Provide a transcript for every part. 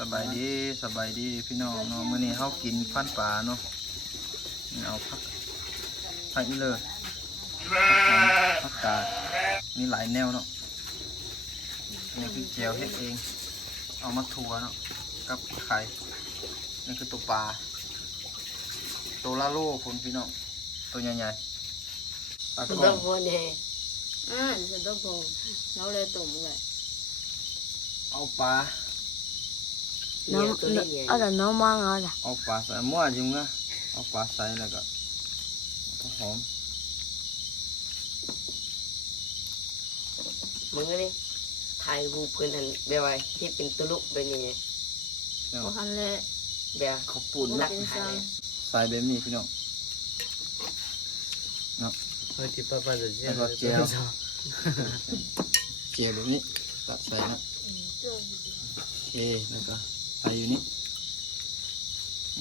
สบายดีสบายดีพี่น้องเนาะมื้อนี้เฮากินฟันปลาเนาะนี่เอาผักผักอีเลยผักกาดมีหลายแนวเนาะนี่คือแจวเฮ็ดเอง เอามาทัวเนาะกับไข่นี่คือตัวปลาตัวลาโลคนพี่น้องตัวใหญ่ๆปลากสุระดป๋ยอองดคนเฮอ่าสุดยอดพงเราเลยตุ่มเลยเอาปลาเนี่ยตัวนี้เนี่ยเอาแต่น้องมังเอาแต่เอาปลาใส่มั่วจริงนะเอาปลาใส่แล้วก็เอาหอมมึงนี่ถ่ายรูปเพื่อนหันแบบว่าที่เป็นตุลุกเป็นยังไงเนาะพวกคันเลยแบบข้าวปุ่นนันะกถ่ายใส่แบบนี้พี่น้องเฮ้ยที่ป้าป้าจะเจียแล้วก็เจียวเจียวแบบนี้ตัดใส่นะโอเคแล้วก็ ใส่อยู่นี่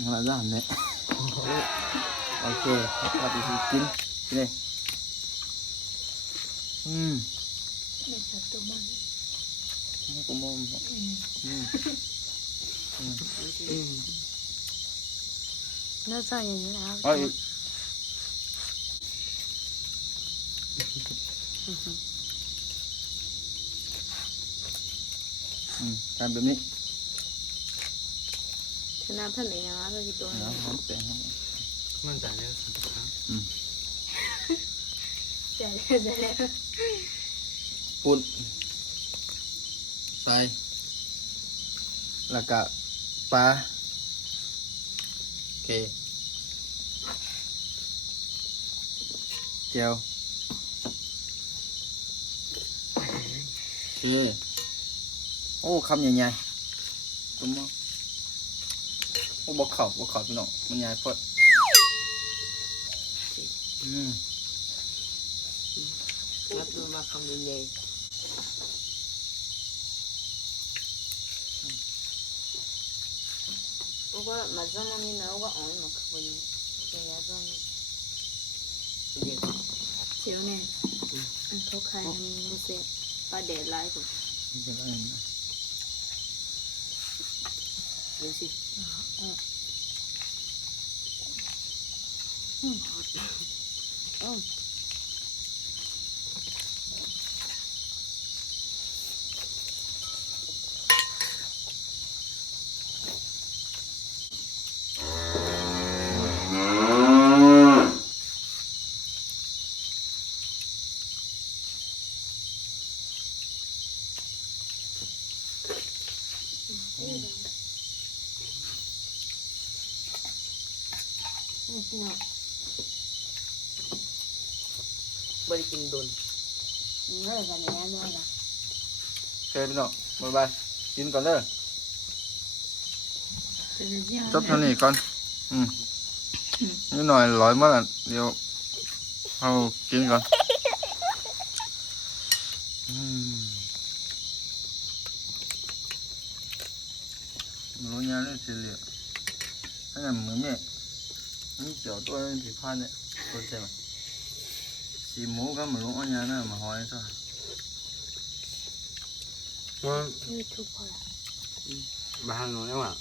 อะไรด้านเนี่ยโอเคเราไปกินกินเลยอืมนี่ก็มอมอืมน่าจะอย่างนี้แล้วอ้ยอืมการแบบนี้ ชนะท่านไหนนะเราจะตัวนะหอมแป้งครับมันจะเนี่ยสักครั้งเจ๋เลยเจ๋เลยปุ่นใส่แล้วก็ปลาโอเคเจียวโอเคโอ้คำใหญ่ๆตุ้มมา โอ้บกเข่าบกเข่าพี่น้องมันยายพอดอืมรับดูมาคำนี้ใหญ่โอ้ก็มาจ้งมันนี่นะโอ้ก็อ่อยมากกว่านี้แต่าจ้องเชียวเนี่ยอันทุกใครมันเสึกประเดี๋ยวไล่กู 美味しい。うん。うん。Mm-hmm. ไม่ได้กินดุนเลิกกันแล้วเลิกละเคพี่น้องบ๊ายบายกินก่อนเด้อจบเท่านี้ก่อน อืมนิดหน่อยร้อยมาละเดี๋ยวเอากินก่อนอืมรู้ยาเรื่องเสียเหลี่ยมขนาดเหมือนเนี่ย มันเกี่ยวตัวผิดพันเนี่ยตัวเจ็บสีหมูก็เหมือนลุงอันยาน่ะมาหอยซะมันบางหน่อยว่ะ